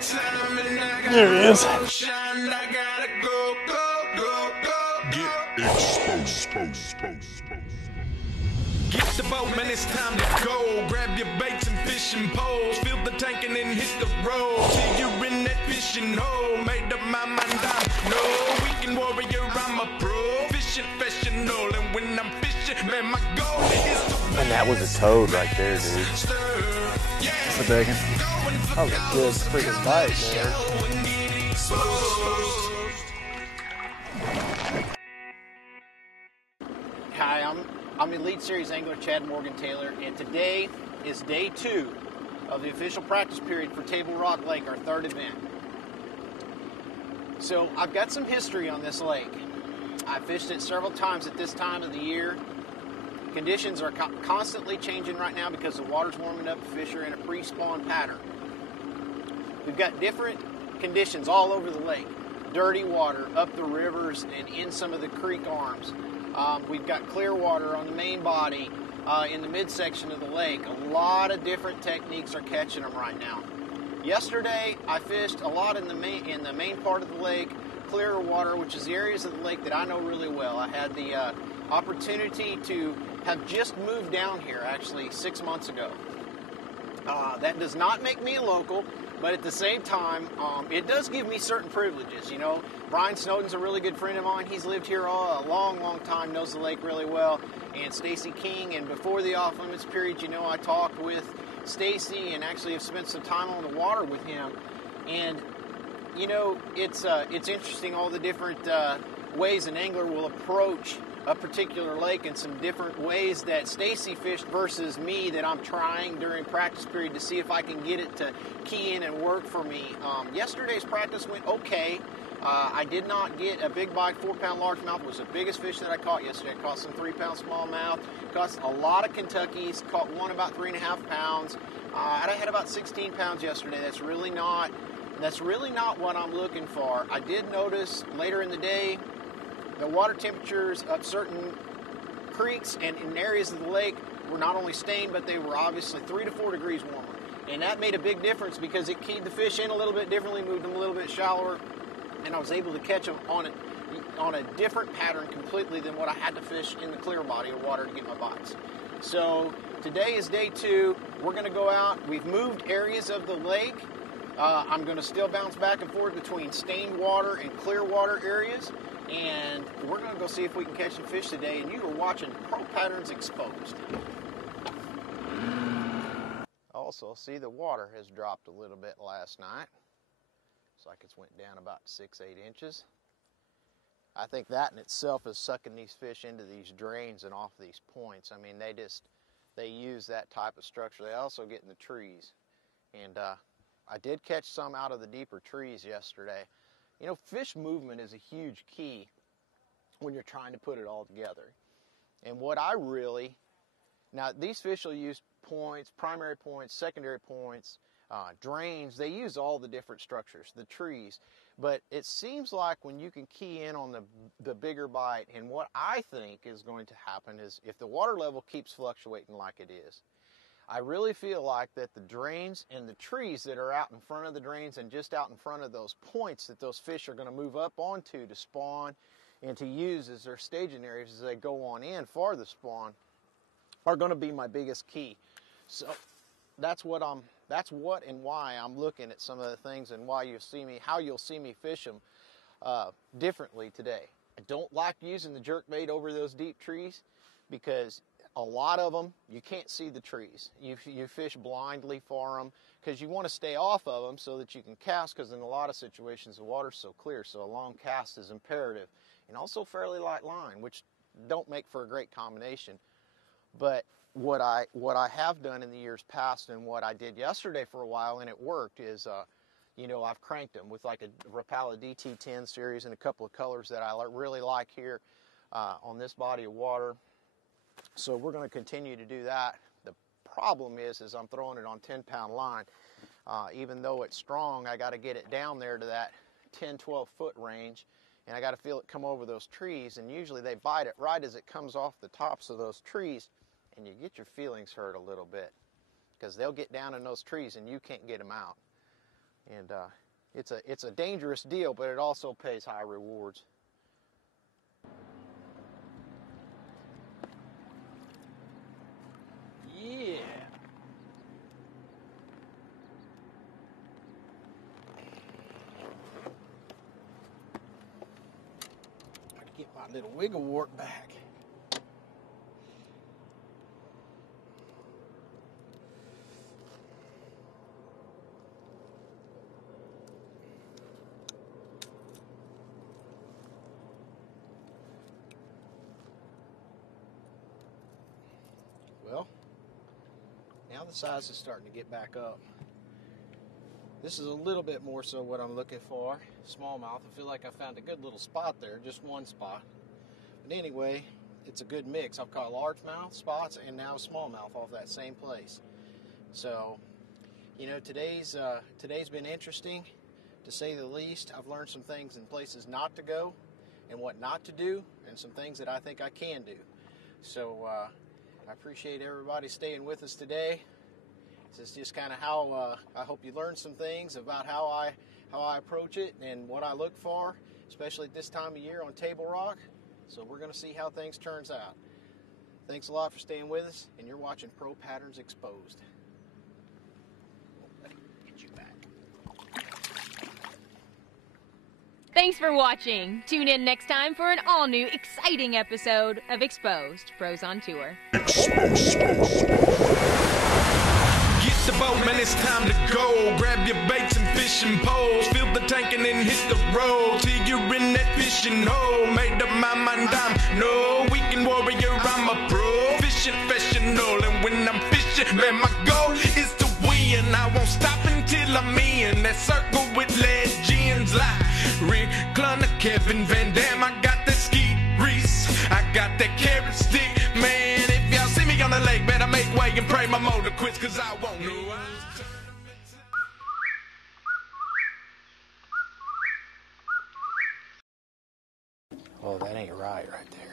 There he is. Get the boat, man, it's time to go. Grab your baits and fishing poles. Fill the tank and then hit the road. Till you're in that fishing hole. Made up my mind, I know. Weekend warrior, I'm a pro. Fishing professional. And when I'm fishing, man, my goal is to win. And that was a toad right there, dude. That's a big one. That was a good freaking bite, man. Hi, I'm Elite Series angler Chad Morgenthaler, and today is day 2 of the official practice period for Table Rock Lake, our third event. So I've got some history on this lake. I fished it several times at this time of the year. Conditions are constantly changing right now because the water's warming up. The fish are in a pre-spawn pattern. We've got different conditions all over the lake. Dirty water up the rivers and in some of the creek arms. We've got clear water on the main body in the midsection of the lake. A lot of different techniques are catching them right now. Yesterday, I fished a lot in the main part of the lake, clear water, which is the areas of the lake that I know really well. I had the opportunity to have just moved down here, actually 6 months ago. That does not make me a local, but at the same time, it does give me certain privileges. You know, Brian Snowden's a really good friend of mine. He's lived here a long, long time, knows the lake really well. And Stacy King, and before the off-limits period, you know, I talked with Stacy and actually have spent some time on the water with him. And, you know, it's interesting all the different ways an angler will approach a particular lake and some different ways that Stacy fished versus me that I'm trying during practice period to see if I can get it to key in and work for me. Yesterday's practice went okay. I did not get a big bite. 4-pound largemouth was the biggest fish that I caught yesterday. I caught some 3-pound smallmouth. Caught a lot of Kentuckys. Caught one about 3.5 pounds. And I had about 16 pounds yesterday. That's really not what I'm looking for. I did notice later in the day the water temperatures of certain creeks and in areas of the lake were not only stained, but they were obviously 3 to 4 degrees warmer. And that made a big difference because it keyed the fish in a little bit differently, moved them a little bit shallower, and I was able to catch them on a different pattern completely than what I had to fish in the clear body of water to get my bites. So today is day 2. We're going to go out. We've moved areas of the lake. I'm going to still bounce back and forth between stained water and clear water areas. And we're going to go see if we can catch some fish today. And you are watching Pro Patterns Exposed. Also, see, the water has dropped a little bit last night. Looks like it's went down about 6-8 inches. I think that in itself is sucking these fish into these drains and off these points. I mean, they use that type of structure. They also get in the trees. And I did catch some out of the deeper trees yesterday. You know, fish movement is a huge key when you're trying to put it all together. And what now these fish will use points, primary points, secondary points, drains. They use all the different structures, the trees. But it seems like when you can key in on the bigger bite, and what I think is going to happen is if the water level keeps fluctuating like it is, I really feel like that the drains and the trees that are out in front of the drains and just out in front of those points that those fish are going to move up onto to spawn and to use as their staging areas as they go on in for the spawn are going to be my biggest key. So that's what and why I'm looking at some of the things and how you'll see me fish them differently today. I don't like using the jerkbait over those deep trees because a lot of them, you can't see the trees. You fish blindly for them because you want to stay off of them so that you can cast, because in a lot of situations the water's so clear, so a long cast is imperative. And also fairly light line, which don't make for a great combination. But what I have done in the years past and what I did yesterday for a while, and it worked, is you know, I've cranked them with like a Rapala DT10 series and a couple of colors that I really like here on this body of water. So we're going to continue to do that. The problem is I'm throwing it on 10-pound line. Even though it's strong, I got to get it down there to that 10-12 foot range, and I got to feel it come over those trees, and usually they bite it right as it comes off the tops of those trees, and you get your feelings hurt a little bit because they'll get down in those trees and you can't get them out. And it's a dangerous deal, but it also pays high rewards. Yeah. Gotta get my little wiggle wart back. Well, now the size is starting to get back up. This is a little bit more so what I'm looking for. Smallmouth. I feel like I found a good little spot there, just one spot. But anyway, it's a good mix. I've caught largemouth spots and now smallmouth off that same place. So, you know, today's been interesting, to say the least. I've learned some things in places not to go and what not to do, and some things that I think I can do. So, I appreciate everybody staying with us today. This is just kind of how I hope you learned some things about how I approach it and what I look for, especially at this time of year on Table Rock. So we're going to see how things turns out. Thanks a lot for staying with us, and you're watching Pro Patterns Exposed. Get you back. Thanks for watching. Tune in next time for an all-new, exciting episode of Exposed Pros on Tour. Get the boat, man, it's time to go. Grab your baits and fishing poles. Fill the tank and then hit the road. Till you're in that fishing hole. Made up my mind, I'm no weekend warrior. I'm a pro fishing professional. And when I'm fishing, man, my goal is to win. I won't stop until I'm in that circle with legends like Rick Clunner, Kevin Van Dam. I got that Skeet Reese. I got that carrot stick, man. If y'all see me on the lake, better make way and pray my motor quits, cause I won't know. Oh, that ain't right there.